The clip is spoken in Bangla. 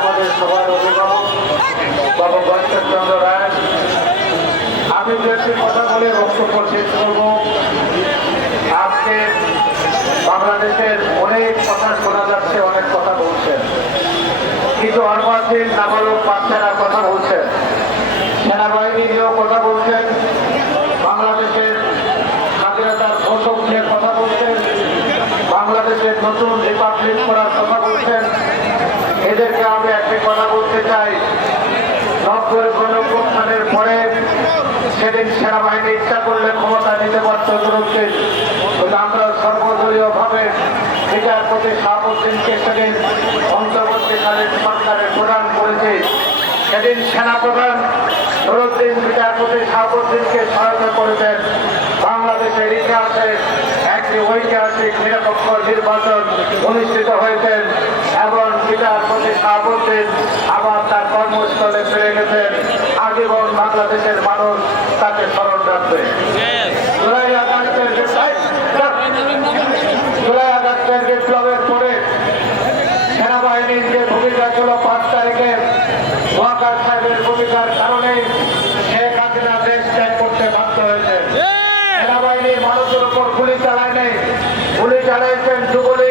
আমাদের সবার অভিভাবক রায়। আমি দু কথা বলে বক্তব্য শেষ আজকে বাংলাদেশের অনেক কথা শোনা যাচ্ছে, অনেক কথা বলছেন কিন্তু অর্বাচীন নাবালক বাচ্চারা কথা বলছেন সেনাবাহিনী নিয়েও কথা বলছেন বাংলাদেশের স্বাধীনতার ঘোষক নিয়ে কথা বলছেন বাংলাদেশের নতুন করার কথা বলছেন। এদেরকে আমি একটি কথা বলতে চাই। নব্বই পরে সেদিন সেনাবাহিনী ইচ্ছা করলে ক্ষমতা নিতে পারত কিন্তু আমরা সর্বদলীয়ভাবে বিচারপতি শাহাবুদ্দিনকে সেদিন অন্তর্বর্তীকালীন সরকারের প্রদান করেছে। সেদিন সেনাপ্রধান নুরুদ্দিন বিচারপতি শাহাবুদ্দিনকে সহায়তা করেছেন বাংলাদেশের ইতিহাসে একটি ঐতিহাসিক নিরপেক্ষ নির্বাচন অনুষ্ঠিত হয়েছেন এবং পিতার প্রতি শাহাবুদ্দিন আবার তার কর্মস্থলে ফিরে গেছেন। আজীবন বাংলাদেশের মানুষ তাকে স্মরণ রাখবে। গুলি চালায় নেই। গুলি চালাইছেন যুবলীগ।